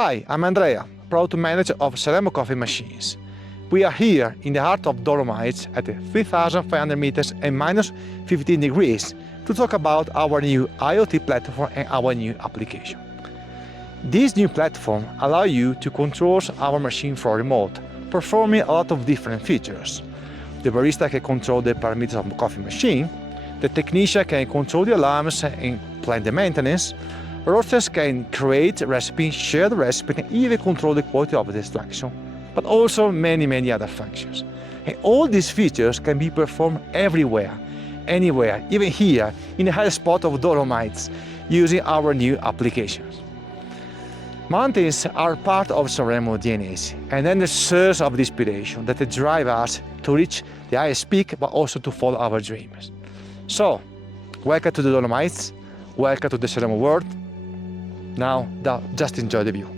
Hi, I'm Andrea, product manager of Sanremo coffee machines. We are here in the heart of Dolomites at 3,500 meters and minus 15 degrees to talk about our new IoT platform and our new application. This new platform allows you to control our machine from remote, performing a lot of different features. The barista can control the parameters of the coffee machine, the technician can control the alarms and plan the maintenance, roasters can create recipes, share the recipe, and even control the quality of the extraction, but also many other functions. And all these features can be performed everywhere, anywhere, even here in the high spot of Dolomites, using our new applications. Mountains are part of Sanremo DNA, and then the source of the inspiration that drive us to reach the highest peak, but also to follow our dreams. So, welcome to the Dolomites, welcome to the Sanremo world. Now, just enjoy the view.